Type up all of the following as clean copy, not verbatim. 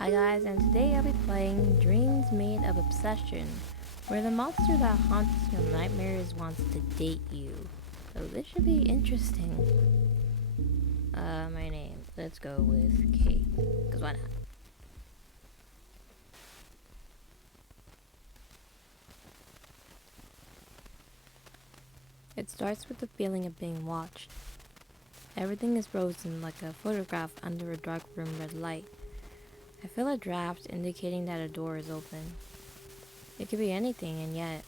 Hi guys, and today I'll be playing Dreams Made of Obsession, where the monster that haunts your nightmares wants to date you. So this should be interesting. My name. Let's go with Kate, because why not? It starts with the feeling of being watched. Everything is frozen like a photograph under a dark room red light. I feel a draft indicating that a door is open. It could be anything, and yet,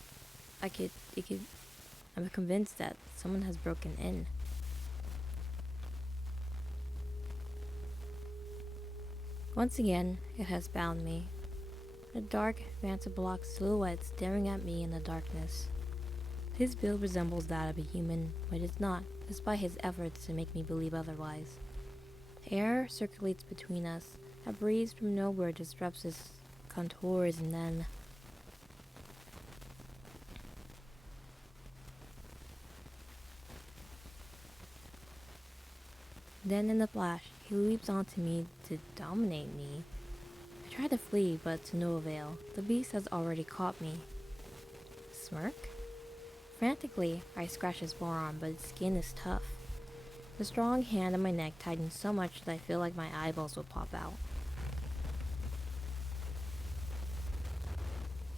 I'm convinced that someone has broken in. Once again, it has found me. A dark, Vanta-block silhouette staring at me in the darkness. His build resembles that of a human, but it's not, despite his efforts to make me believe otherwise. Air circulates between us. A breeze from nowhere disrupts his contours, and then in a flash, he leaps onto me to dominate me. I try to flee, but to no avail. The beast has already caught me. Smirk? Frantically, I scratch his forearm, but its skin is tough. The strong hand on my neck tightens so much that I feel like my eyeballs will pop out.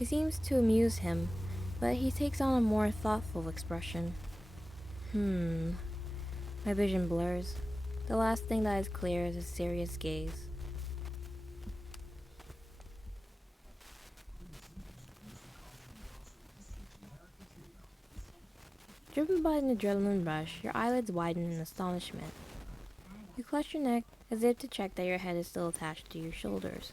It seems to amuse him, but he takes on a more thoughtful expression. My vision blurs. The last thing that is clear is his serious gaze. Driven by an adrenaline rush, your eyelids widen in astonishment. You clutch your neck as if to check that your head is still attached to your shoulders.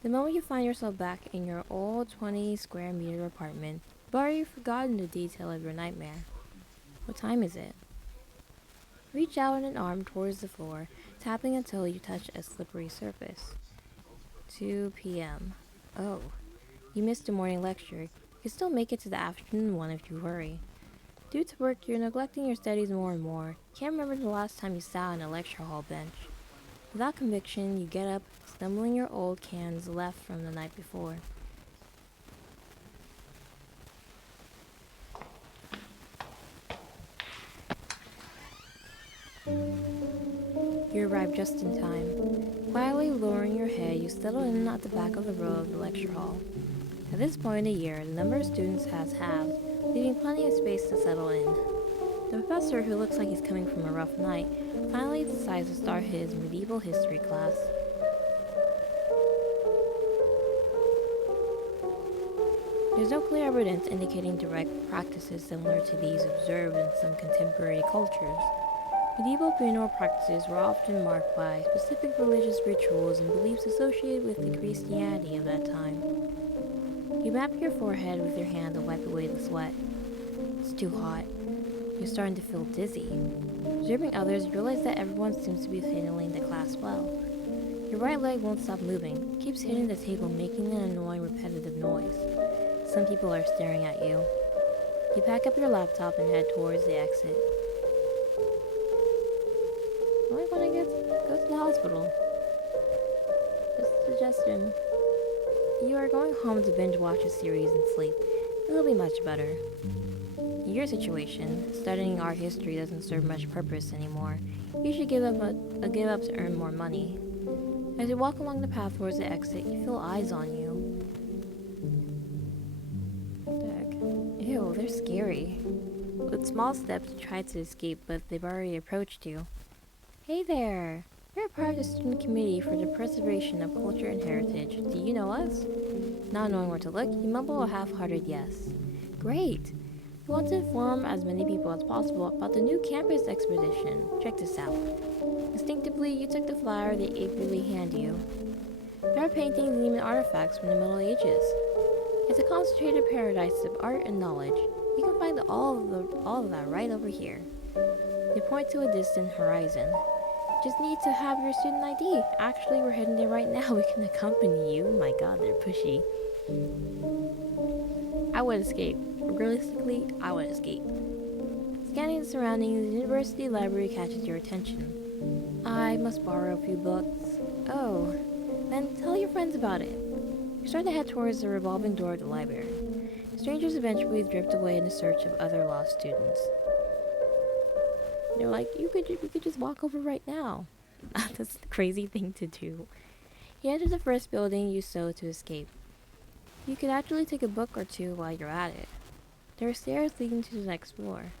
The moment you find yourself back in your old 20 square meter apartment, you've already forgotten the detail of your nightmare. What time is it? Reach out an arm towards the floor, tapping until you touch a slippery surface. 2 p.m. Oh, you missed the morning lecture. You can still make it to the afternoon one if you hurry. Due to work, you're neglecting your studies more and more. Can't remember the last time you sat on a lecture hall bench. Without conviction, you get up, stumbling your old cans left from the night before. You arrive just in time. Quietly lowering your head, you settle in at the back of the row of the lecture hall. At this point in the year, the number of students has halved, leaving plenty of space to settle in. The professor, who looks like he's coming from a rough night, finally decides to start his medieval history class. There's no clear evidence indicating direct practices similar to these observed in some contemporary cultures. Medieval funeral practices were often marked by specific religious rituals and beliefs associated with the Christianity of that time. You map your forehead with your hand to wipe away the sweat. It's too hot. You're starting to feel dizzy. Observing others, you realize that everyone seems to be handling the class well. Your right leg won't stop moving. It keeps hitting the table, making an annoying repetitive noise. Some people are staring at you. You pack up your laptop and head towards the exit. You might want to go to the hospital. Just a suggestion. You are going home to binge watch a series and sleep. It'll be much better. In your situation, studying art history doesn't serve much purpose anymore. You should give up to earn more money. As you walk along the path towards the exit, you feel eyes on you. What the heck? Ew, they're scary. With small steps, you try to escape, but they've already approached you. Hey there! We're a part of the student committee for the preservation of culture and heritage. Do you know us? Not knowing where to look, you mumble a half-hearted yes. Great! We want to inform as many people as possible about the new campus expedition. Check this out. Instinctively, you took the flyer they eagerly hand you. There are paintings and even artifacts from the Middle Ages. It's a concentrated paradise of art and knowledge. You can find all of that right over here. They point to a distant horizon. Just need to have your student ID. Actually, we're heading there right now. We can accompany you. Oh my god, they're pushy. I would escape. Realistically, I would escape. Scanning the surroundings, the university library catches your attention. I must borrow a few books. Oh, then your friends about it. You start to head towards the revolving door of the library. Strangers eventually drift away in the search of other lost students. They're like, we could just walk over right now. That's a crazy thing to do. You enter the first building you saw to escape. You could actually take a book or two while you're at it. There are stairs leading to the next floor.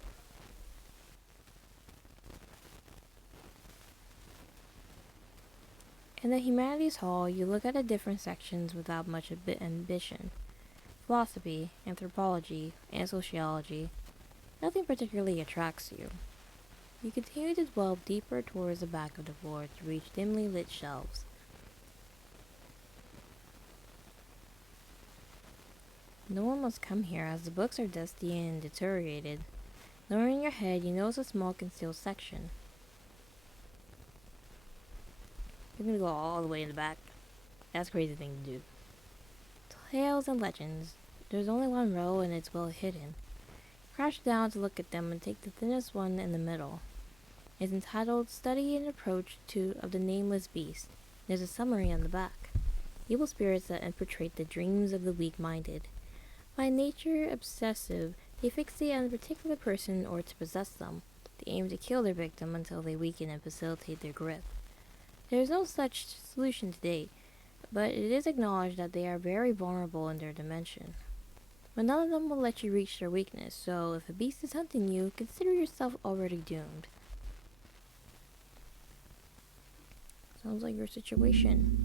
In the Humanities Hall, you look at the different sections without much ambition. Philosophy, anthropology, and sociology. Nothing particularly attracts you. You continue to delve deeper towards the back of the floor to reach dimly lit shelves. No one must come here as the books are dusty and deteriorated. Lowering your head, you notice a small concealed section. You're gonna go all the way in the back. That's a crazy thing to do. Tales and legends. There's only one row and it's well hidden. Crouch down to look at them and take the thinnest one in the middle. It's entitled Study and Approach of the Nameless Beast. There's a summary on the back. Evil spirits that infiltrate the dreams of the weak-minded. By nature obsessive, they fixate on a particular person or to possess them. They aim to kill their victim until they weaken and facilitate their grip. There is no such solution to date, but it is acknowledged that they are very vulnerable in their dimension. But none of them will let you reach their weakness, so if a beast is hunting you, consider yourself already doomed. Sounds like your situation.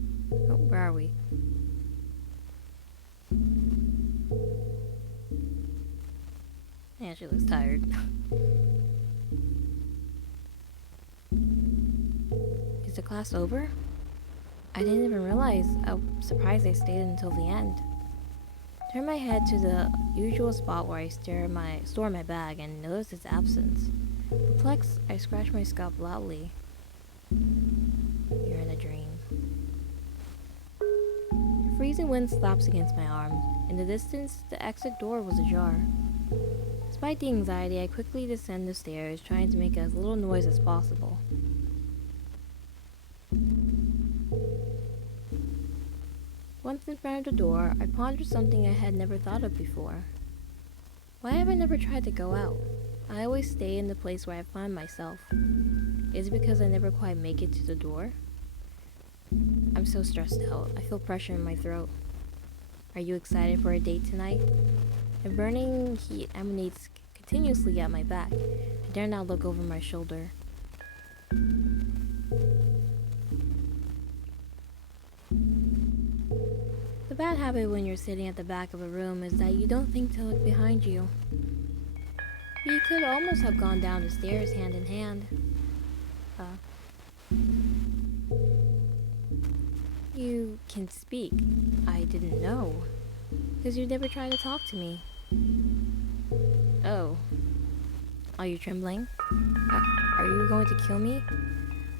Oh, where are we? Yeah, she looks tired. Is the class over? I didn't even realize. I'm surprised I stayed until the end. Turn my head to the usual spot where I store my bag and notice its absence. Perplexed, I scratch my scalp loudly. You're in a dream. A freezing wind slaps against my arm. In the distance, the exit door was ajar. Despite the anxiety, I quickly descend the stairs, trying to make as little noise as possible. Once in front of the door, I pondered something I had never thought of before. Why have I never tried to go out? I always stay in the place where I find myself. Is it because I never quite make it to the door? I'm so stressed out. I feel pressure in my throat. Are you excited for a date tonight? A burning heat emanates continuously at my back. I dare not look over my shoulder. The bad habit when you're sitting at the back of a room is that you don't think to look behind you. We could almost have gone down the stairs hand in hand. You can speak. I didn't know. Because you never tried to talk to me. Oh. Are you trembling? Are you going to kill me?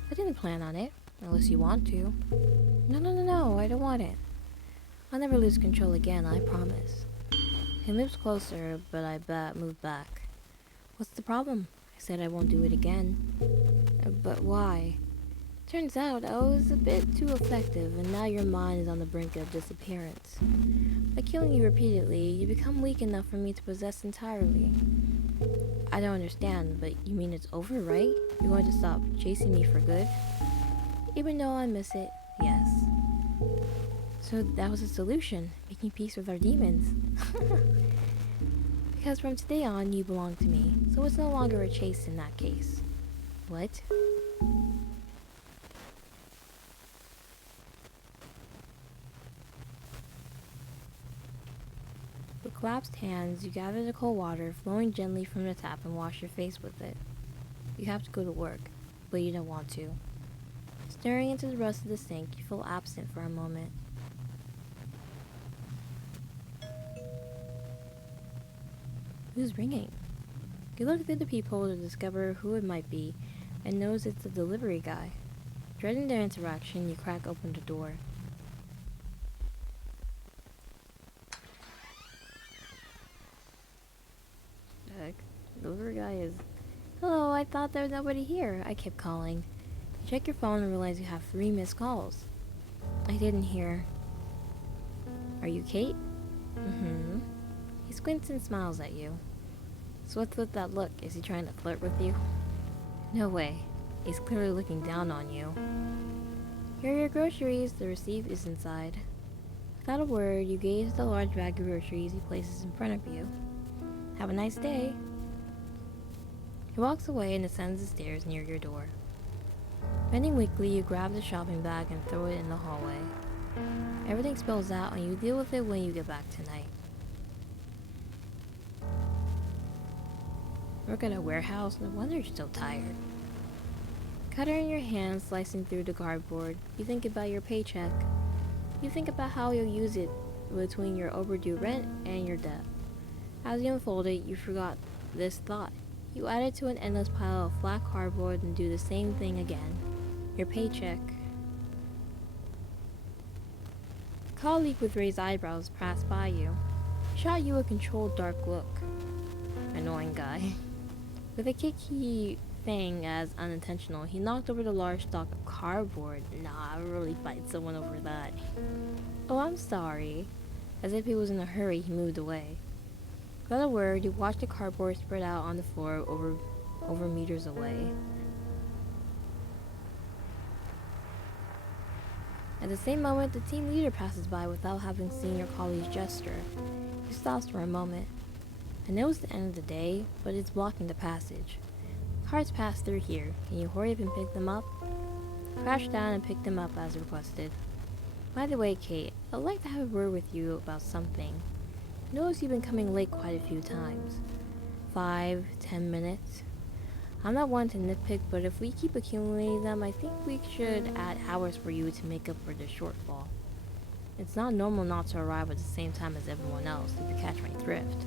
I didn't plan on it. Unless you want to. No, I don't want it. I'll never lose control again, I promise. He moves closer, but I move back. What's the problem? I said I won't do it again. But why? Turns out I was a bit too effective, and now your mind is on the brink of disappearance. By killing you repeatedly, you become weak enough for me to possess entirely. I don't understand, but you mean it's over, right? You're going to stop chasing me for good? Even though I miss it, yes. So that was the solution, making peace with our demons. Because from today on, you belong to me, so it's no longer a chase in that case. What? With clasped hands, you gather the cold water flowing gently from the tap and wash your face with it. You have to go to work, but you don't want to. Staring into the rust of the sink, you feel absent for a moment. Who's ringing? You look through the peephole to discover who it might be, and knows it's the delivery guy. Dreading their interaction, you crack open the door. The delivery guy is... Hello, I thought there was nobody here. I kept calling. You check your phone and realize you have 3 missed calls. I didn't hear. Are you Kate? Mm-hmm. He squints and smiles at you. So what's with that look? Is he trying to flirt with you? No way. He's clearly looking down on you. Here are your groceries. The receipt is inside. Without a word, you gaze at the large bag of groceries he places in front of you. Have a nice day. He walks away and ascends the stairs near your door. Bending weakly, you grab the shopping bag and throw it in the hallway. Everything spills out and you deal with it when you get back tonight. Work at a warehouse? No wonder you're still tired. Cutter in your hand, slicing through the cardboard, you think about your paycheck. You think about how you'll use it between your overdue rent and your debt. As you unfold it, you forgot this thought. You add it to an endless pile of flat cardboard and do the same thing again. Your paycheck. A colleague with raised eyebrows passed by you. He shot you a controlled dark look. Annoying guy. With a kick he thing as unintentional, he knocked over the large stock of cardboard. Nah, I would really fight someone over that. Oh, I'm sorry. As if he was in a hurry, he moved away. Without a word, you watched the cardboard spread out on the floor over meters away. At the same moment, the team leader passes by without having seen your colleague's gesture. He stops for a moment. I know it's the end of the day, but it's blocking the passage. Cars pass through here. Can you hurry up and pick them up? Crash down and pick them up as requested. By the way, Kate, I'd like to have a word with you about something. I notice you've been coming late quite a few times. 5, 10 minutes. I'm not one to nitpick, but if we keep accumulating them, I think we should add hours for you to make up for the shortfall. It's not normal not to arrive at the same time as everyone else, if you catch my drift.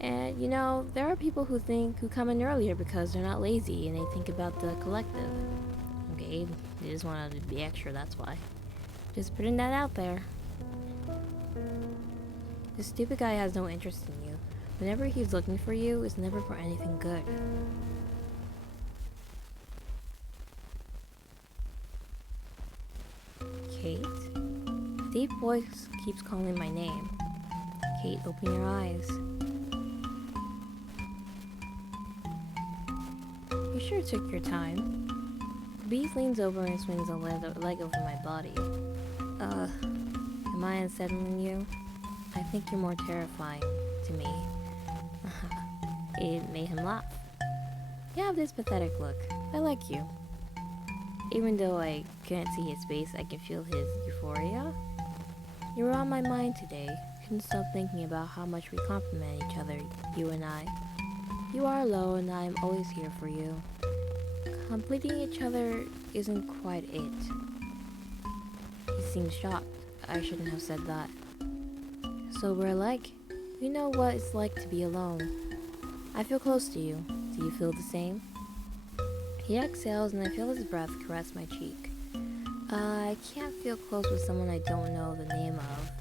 And, you know, there are people who come in earlier because they're not lazy and they think about the collective. Okay, they just wanted to be extra, that's why. Just putting that out there. This stupid guy has no interest in you. Whenever he's looking for you, it's never for anything good. Kate? A deep voice keeps calling my name. Kate, open your eyes. You sure took your time. The beast leans over and swings a leg over my body. Am I unsettling you? I think you're more terrifying to me. It made him laugh. You have this pathetic look. I like you. Even though I can't see his face, I can feel his euphoria. You were on my mind today. Couldn't stop thinking about how much we complement each other, you and I. You are alone and I am always here for you. Completing each other isn't quite it. He seems shocked. I shouldn't have said that. So we're alike. We know what it's like to be alone. I feel close to you. Do you feel the same? He exhales and I feel his breath caress my cheek. I can't feel close with someone I don't know the name of.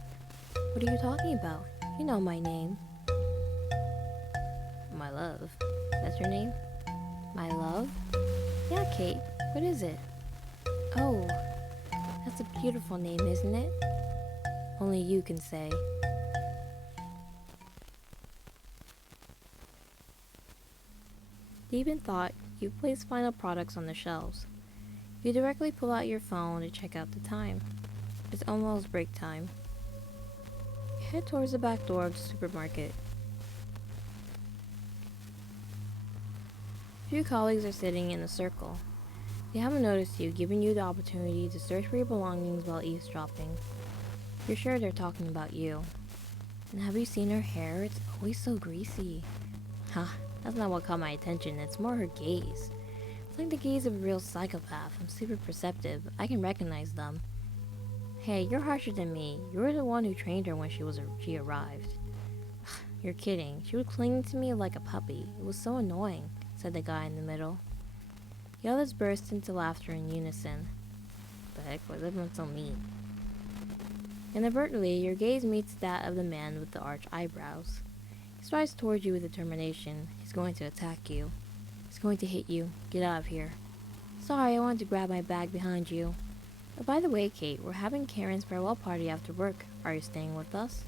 What are you talking about? You know my name. My love. That's your name? My love? Yeah, Kate. What is it? Oh, that's a beautiful name, isn't it? Only you can say. Deep in thought, you place final products on the shelves. You directly pull out your phone to check out the time. It's almost break time. You head towards the back door of the supermarket. A few colleagues are sitting in a circle. They haven't noticed you, giving you the opportunity to search for your belongings while eavesdropping. You're sure they're talking about you. And have you seen her hair? It's always so greasy. Ha, that's not what caught my attention, it's more her gaze. It's like the gaze of a real psychopath. I'm super perceptive. I can recognize them. Hey, you're harsher than me. You were the one who trained her when she arrived. You're kidding. She was clinging to me like a puppy. It was so annoying, said the guy in the middle. The others burst into laughter in unison. The heck, was everyone so mean? Inadvertently, your gaze meets that of the man with the arched eyebrows. He strides towards you with determination. He's going to attack you. He's going to hit you. Get out of here. Sorry, I wanted to grab my bag behind you. By the way, Kate, we're having Karen's farewell party after work. Are you staying with us?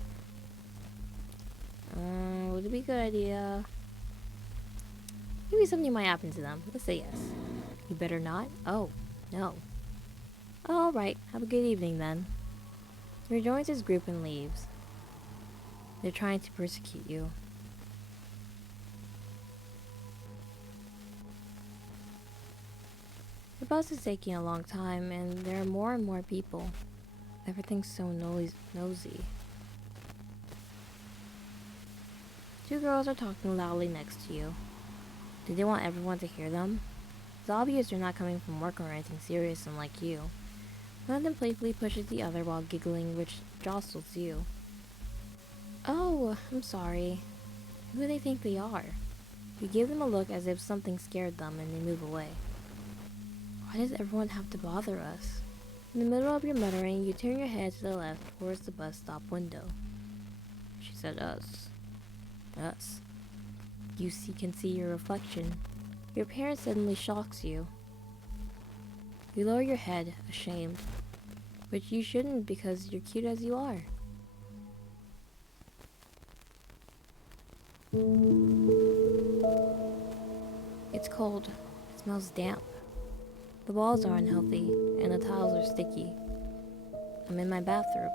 Would it be a good idea? Maybe something might happen to them. Let's say yes. You better not? Oh, no. Alright, have a good evening then. He rejoins his group and leaves. They're trying to persecute you. The bus is taking a long time, and there are more and more people. Everything's so nosy. Two girls are talking loudly next to you. Do they want everyone to hear them? It's obvious they're not coming from work or anything serious unlike you. One of them playfully pushes the other while giggling, which jostles you. Oh, I'm sorry. Who do they think they are? You give them a look as if something scared them and they move away. Why does everyone have to bother us? In the middle of your muttering, you turn your head to the left towards the bus stop window. She said us. Us. You can see your reflection. Your appearance suddenly shocks you. You lower your head, ashamed. Which you shouldn't because you're cute as you are. It's cold. It smells damp. The walls are unhealthy, and the tiles are sticky. I'm in my bathroom.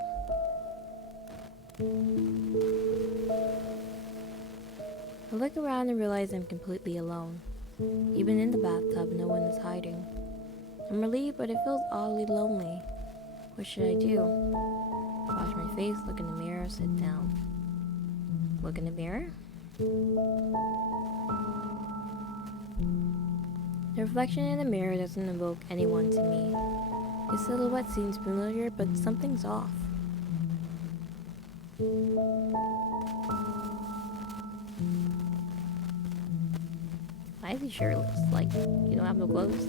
I look around and realize I'm completely alone. Even in the bathtub, no one is hiding. I'm relieved, but it feels oddly lonely. What should I do? Wash my face, look in the mirror, sit down. Look in the mirror? The reflection in the mirror doesn't evoke anyone to me. His silhouette seems familiar, but something's off. Why is he shirtless? Like, you don't have no clothes?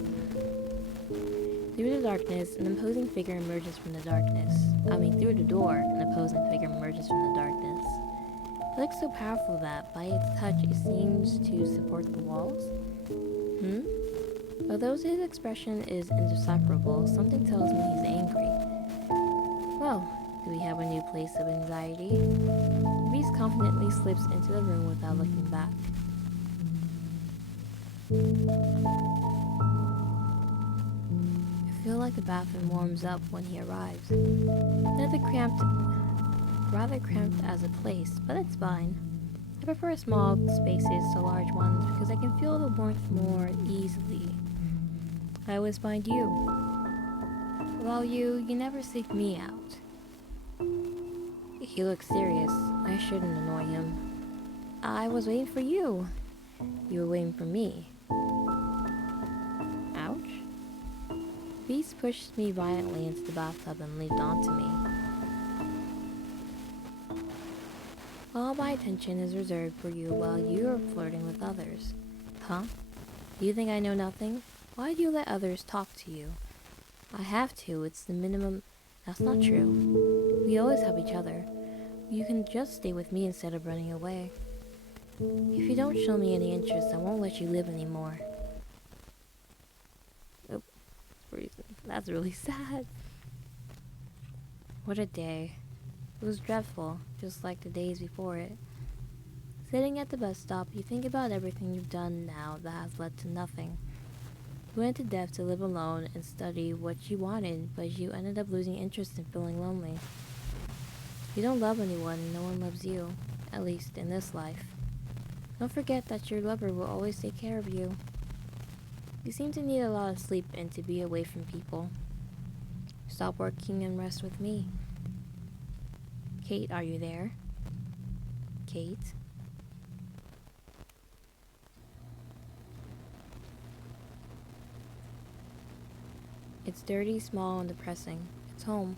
Through the darkness, an imposing figure emerges from the darkness. Through the door, an imposing figure emerges from the darkness. It looks so powerful that, by its touch, it seems to support the walls. Although his expression is indecipherable, something tells me he's angry. Well, do we have a new place of anxiety? Beast confidently slips into the room without looking back. I feel like the bathroom warms up when he arrives. Rather cramped as a place, but it's fine. I prefer small spaces to large ones because I can feel the warmth more easily. I always find you. While you never seek me out. He looks serious. I shouldn't annoy him. I was waiting for you. You were waiting for me. Ouch. Beast pushed me violently into the bathtub and leaped onto me. All my attention is reserved for you while you are flirting with others. Huh? Do you think I know nothing? Why do you let others talk to you? I have to, it's the minimum. That's not true. We always have each other. You can just stay with me instead of running away. If you don't show me any interest, I won't let you live anymore. Oh, that's really sad. What a day. It was dreadful, just like the days before it. Sitting at the bus stop, you think about everything you've done now that has led to nothing. You went to depth to live alone and study what you wanted, but you ended up losing interest and feeling lonely. You don't love anyone, and no one loves you, at least in this life. Don't forget that your lover will always take care of you. You seem to need a lot of sleep and to be away from people. Stop working and rest with me. Kate, are you there? Kate? It's dirty, small, and depressing. It's home.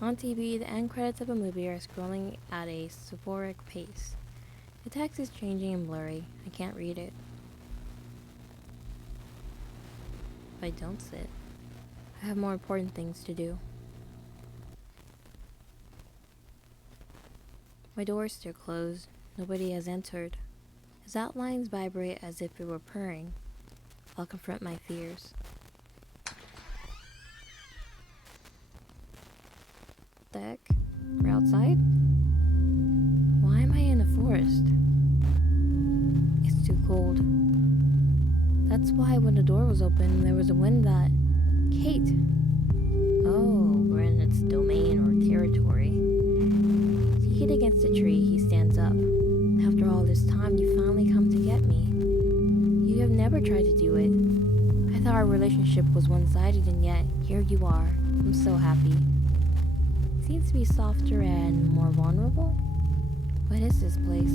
On TV, the end credits of a movie are scrolling at a soporific pace. The text is changing and blurry. I can't read it. If I don't sit, I have more important things to do. My door is still closed. Nobody has entered. His outlines vibrate as if it were purring. I'll confront my fears. the heck? We're outside? Why am I in a forest? It's too cold. That's why when the door was open, there was a wind that... Kate! Oh, we're in its domain or territory. Seated against a tree, he stands up. After all this time, you finally come to get me. You have never tried to do it. I thought our relationship was one-sided, and yet, here you are. I'm so happy. Seems to be softer and more vulnerable. What is this place?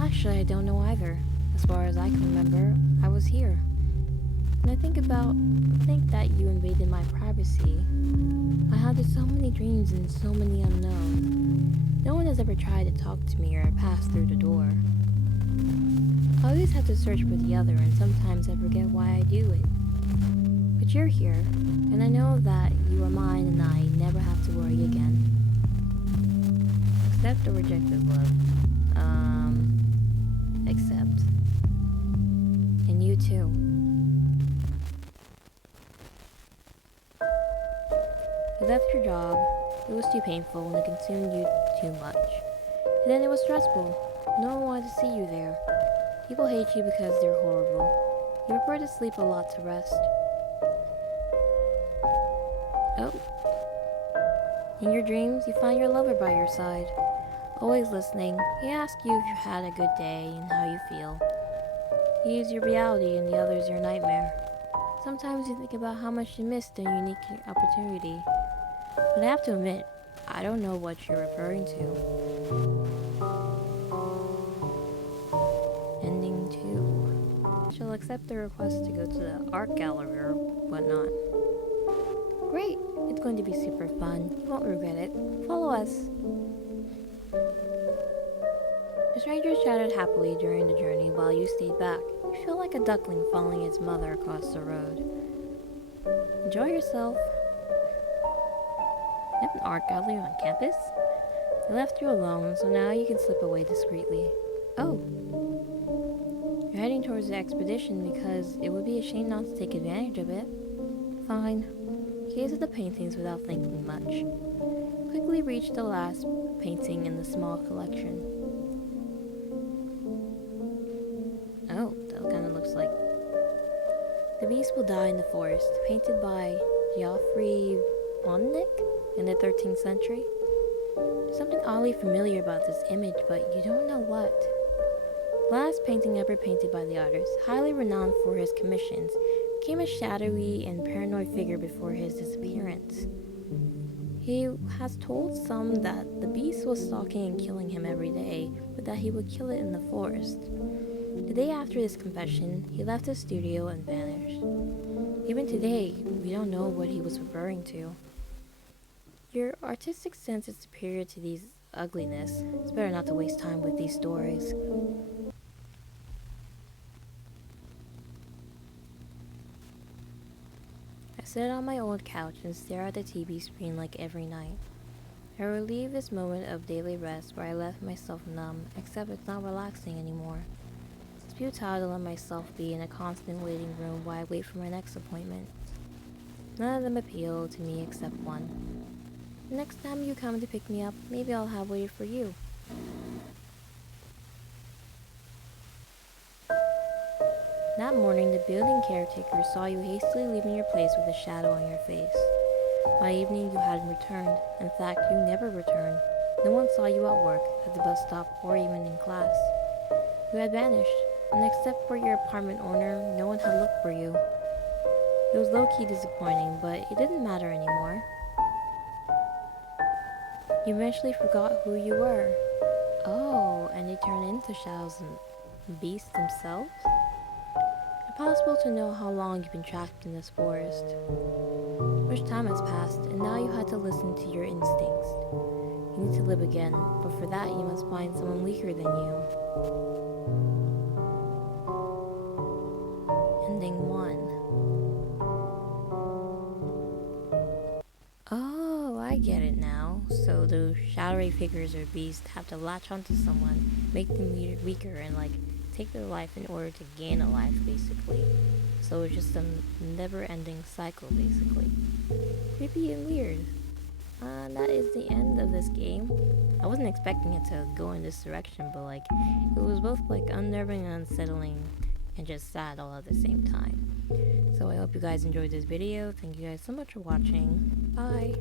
Actually, I don't know either. As far as I can remember, I was here. When I think that you invaded my privacy, I had so many dreams and so many unknowns. No one has ever tried to talk to me or pass through the door. I always have to search for the other, and sometimes I forget why I do it. But you're here, and I know that you are mine, and I never have to worry again. Accept or reject this love? Accept. And you too. You left your job. It was too painful and it consumed you too much. And then it was stressful. No one wanted to see you there. People hate you because they're horrible. You prefer to sleep a lot to rest. Oh. In your dreams, you find your lover by your side. Always listening, he asks you if you had a good day and how you feel. He is your reality and the other is your nightmare. Sometimes you think about how much you missed a unique opportunity. But I have to admit, I don't know what you're referring to. Ending 2. I shall accept the request to go to the art gallery or whatnot. Great! It's going to be super fun. You won't regret it. Follow us. The strangers chatted happily during the journey while you stayed back. You feel like a duckling following its mother across the road. Enjoy yourself. You have an art gallery on campus? They left you alone, so now you can slip away discreetly. Oh. You're heading towards the expedition because it would be a shame not to take advantage of it. Fine. Gaze at the paintings without thinking much. Quickly reach the last painting in the small collection. Oh, that kind of looks like... The Beast Will Die in the Forest, painted by Geoffrey Vonnegut in the 13th century. There's something oddly familiar about this image, but you don't know what. The last painting ever painted by the artist, highly renowned for his commissions, became a shadowy and paranoid figure before his disappearance. He has told some that the beast was stalking and killing him every day, but that he would kill it in the forest. The day after this confession, he left the studio and vanished. Even today, we don't know what he was referring to. Your artistic sense is superior to these ugliness. It's better not to waste time with these stories. I sit on my old couch and stare at the TV screen like every night. I relieve this moment of daily rest where I left myself numb, except it's not relaxing anymore. It's futile to let myself be in a constant waiting room while I wait for my next appointment. None of them appeal to me except one. The next time you come to pick me up, maybe I'll have waited for you. That morning, the building caretaker saw you hastily leaving your place with a shadow on your face. By evening, you hadn't returned. In fact, you never returned. No one saw you at work, at the bus stop, or even in class. You had vanished, and except for your apartment owner, no one had looked for you. It was low-key disappointing, but it didn't matter anymore. You eventually forgot who you were. Oh, and they turn into shadows and beasts themselves? Impossible to know how long you've been trapped in this forest. Much time has passed, and now you have to listen to your instincts. You need to live again, but for that you must find someone weaker than you. Ending 1. Oh, I get it now. So those shadowy figures or beasts have to latch onto someone, make them weaker, and take their life in order to gain a life, basically. So it's just a never-ending cycle, basically. Creepy and weird. and that is the end of this game. I wasn't expecting it to go in this direction, but like it was both like unnerving and unsettling and just sad all at the same time. So I hope you guys enjoyed this video. Thank you guys so much for watching. Bye.